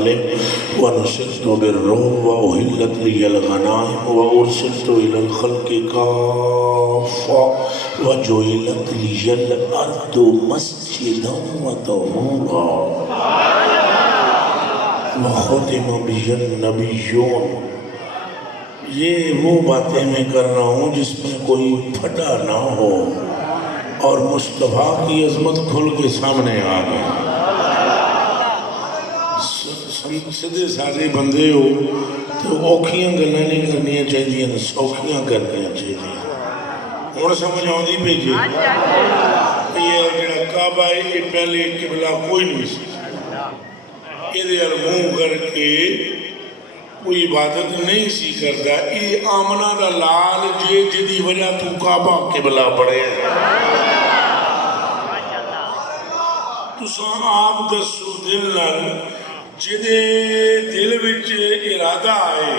المطلب ونصرت بالروح وأهلت لي الغنائم وأرسلت إلى الخلق كافة وجعلت لي الأرض مسجدا وطهورا وختم بي النبیون. یہ وہ باتیں میں کر رہا ہوں جس میں کوئی پھٹا نہ ہو اور مصطفیٰ کی عظمت کھل کے سامنے آ گئی. سدھے سادے بندے ہو تو اوکھیاں گلاں نہیں کرنیاں چاہیے، سوکھیاں کرنیاں چاہیے. ہن سمجھ آؤندی پئی جی؟ یہ جڑا کعبہ ہے یہ پہلے قبلہ کوئی نہیں سی، یہ منہ کر کے کوئی عبادت نہیں سی کرتا. یہ آمنہ دا لال جے جدی وجہ تو کعبہ قبلہ پڑے ہے. تساں آپ دسو دل نال جدے دل وچ ارادہ آئے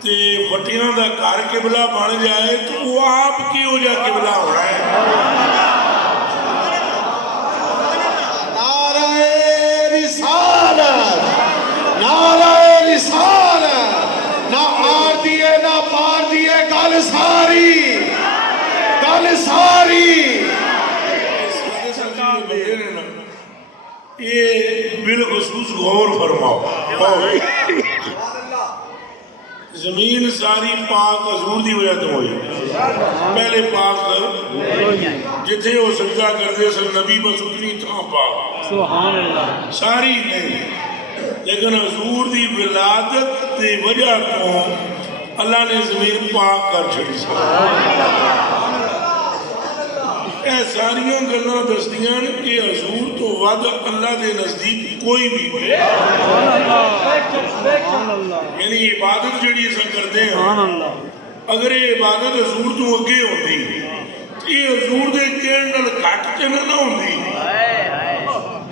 تے وٹیاں دا گھر قبلہ بن جائے تو وہ آپ کی ہو جا قبلہ ہو رہا ہے. نعرہ رسالت، نعرہ رسالت، نہ آر دیے نہ پار دیے، گل ساری، گل ساری. یہ بالخصوص غور فرماؤ. زمین ساری پاک حضور دی وجہ تو ہوئی. پہلے پاک جتھے وہ سجدہ کرتے سن نبی بس اتنی تھا پاک، سبحان اللہ، ساری نہیں. لیکن حضور دی ولادت دی وجہ تو اللہ نے زمین پاک کر چھڑی. اے ساریاں گلاں دستیاں کہ حضور تو ود اللہ دے نزدیک کوئی بھی نہیں. یعنی عبادت جڑی ایسا کرتے ہیں، اگر یہ عبادت حضور تو اگے ہوتی یہ حضور دے کہن نال گھٹ تے نہ ہوندی.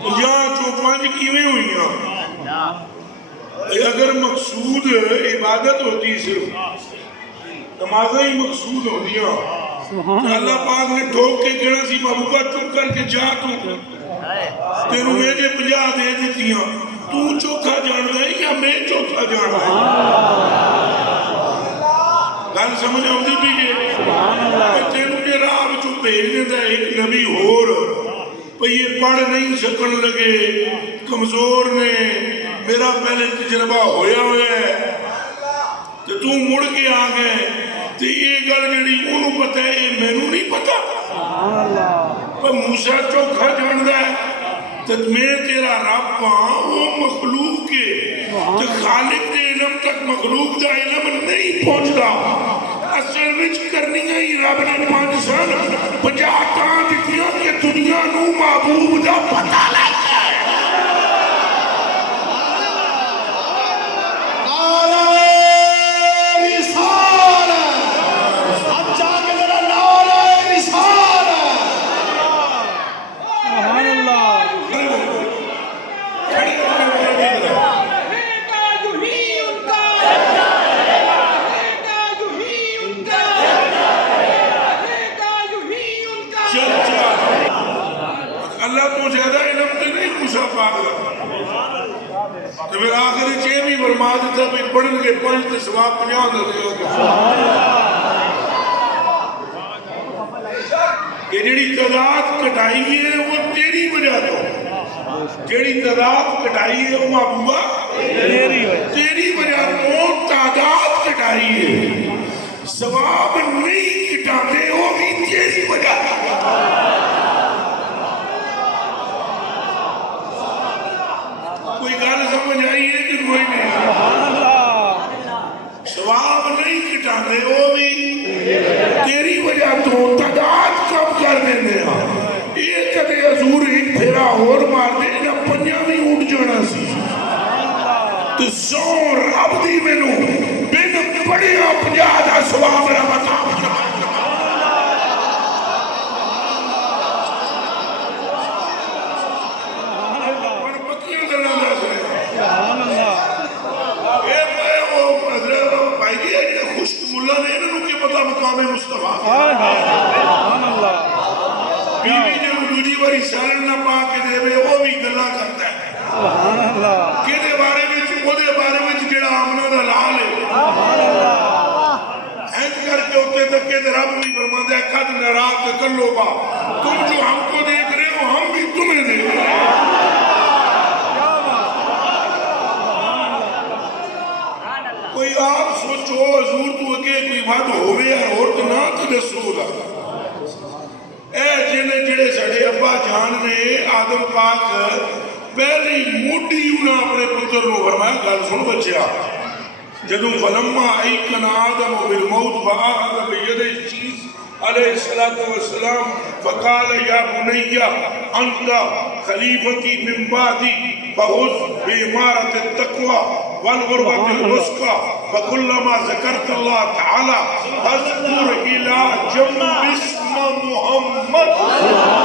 50-54 کیویں ہوئیاں؟ اگر مقصود عبادت ہوتی صرف نمازیں ہی مقصود ہوندیاں، اللہ پاک نے ٹھوک کے کہنا سی محبوبہ چپ کر کے جا تینوں میں جے 50 دے دیتیاں، تو چوکھا جان دے یا میں چوکھا جان دے. گل سمجھ آؤندی بھی جے تینوں جے راہ وچوں بھیجنے دا ایک نبی ہور پہ یہ پڑھ نہیں سکن لگے، کمزور نے، میرا پہلے تجربہ ہویا ہے تو تو مڑ کے آ گئے تو یہ گل جڑی انہوں پتہ ہے یہ میں نوں نہیں پتہ. پر موسیٰ چوکھا جاندہ ہے تو میں تیرا رب ہاں، وہ مخلوق ہے تو خالق دے علم تک مخلوق دا علم نہیں پہنچتا. اصل وچ کرنی ہے رب نے 5 سال 50 تاں دتیاں کہ دنیا نوں محبوب دا پتہ لگ جائے. اللہ تو زیادہ علم تے نہیں موسیٰ پاک دا. تو پھر آخری چھ بھی برما دیتا بھی پڑھن کے 5 تے ثواب 50 دا دے گا. یہ جڑی تعداد کٹائی ہے وہ تیری وجہ تو، جڑی تعداد کٹائی ہے وہ محبوبہ تیری وجہ تو تعداد کٹائی ہے. ثواب نہیں کٹاتے وہ بھی تیری وجہ تو. کوئی گل سمجھ آئی ہے کہ کوئی نہیں؟ ثواب نہیں کٹاتے وہ بھی تیری وجہ تو تعداد کم کر دیندے ہیں. یہ کدے حضور ایک پھیرا اور مار دے یا 5 بھی اٹھ جانا سی تو سو رب دی مینوں بن پڑھیا 50 دا ثواب رب عطا فرما. مقام مصطفیٰ بیوی جنہوں دوجی باری سالن نہ پا کے دے وہ بھی گلہ کرتا ہے کہ دے رب بھی فرماتا ہے قد نرا تقلبا، تم جو ہم کو دیکھ رہے ہو ہم بھی تمہیں دیکھ رہے ہیں۔ کوئی آپ سوچو حضور تو اگے کوئی بات ہوئے اور تو نہ تو دسو دا اے جنہیں جڑے سڑے ابا جان نے آدم پاک پہلی موٹی انہاں اپنے پتر نو فرمایا گل سن بچیا جدو فلما ایکن آدم بالموت فآخذ بید چیز علیہ السلام فقال یا بنی انت خلیفتی من بعدی فخذ بإمارة التقوى والغربة الوسطى فكلما ذكرت الله تعالى فاذكر إلى جنب اسم محمد